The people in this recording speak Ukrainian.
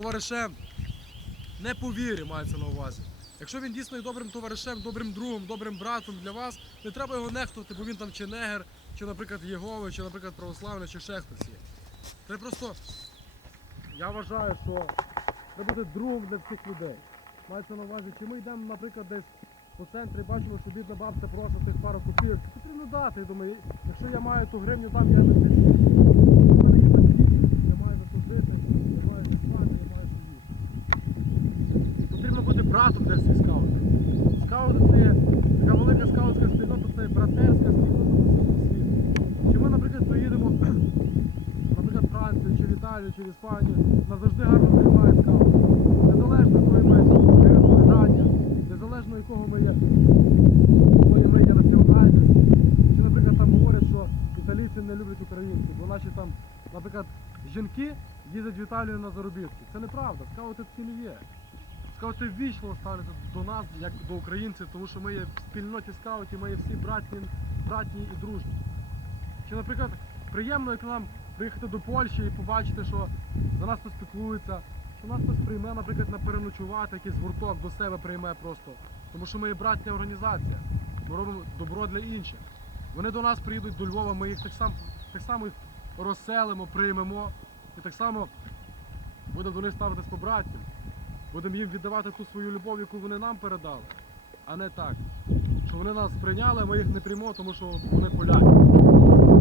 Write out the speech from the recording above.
товаришем не по вірі мається на увазі. Якщо він дійсно є добрим товаришем, добрим другом, добрим братом для вас, не треба його нехтувати, бо він там чи негер, чи, наприклад, Єгови, чи, наприклад, православний, чи ще хтось є. Це просто, я вважаю, що це буде другом для всіх людей. Мається на увазі, чи ми йдемо, наприклад, десь по центрі, бачимо, що бідна бабця просить тих пару копійок, потрібно дати. Я думаю, якщо я маю ту гривню, дам я не тисячу. У мене є такі, я маю за то жити, я маю за спати, я маю собі. Потрібно бути братом для всіх скаутів. Скаути це така велика скаутська спільнота, це братерська спільнота по всьому світу. Чи ми, наприклад, поїдемо, наприклад, в Францію, чи в Італію, чи в Іспанію, нас завжди гарно приймають скаути. Незалежно якої ми вирозповідання, незалежно якого ми є, ми є національності. Чи, наприклад, там говорять, що італійці не люблять українців, бо наші там, наприклад, жінки їздять в Італію на заробітки. Це неправда, скаути такі не є. Скаути ввічливо ставляться до нас, як до українців, тому що ми є в спільноті скаутів, ми є всі братні, братні і дружні. Чи, наприклад, приємно, як нам приїхати до Польщі і побачити, що за нас хтось піклується, що нас хтось прийме, наприклад, на переночувати, якийсь гурток до себе прийме просто. Тому що ми є братня організація. Ми робимо добро для інших. Вони до нас приїдуть до Львова, ми їх так само, так само їх розселимо, приймемо і так само будемо до них ставитись по братцям. Будемо їм віддавати ту свою любов, яку вони нам передали, а не так. Що вони нас прийняли, а ми їх не приймемо, тому що вони поляки.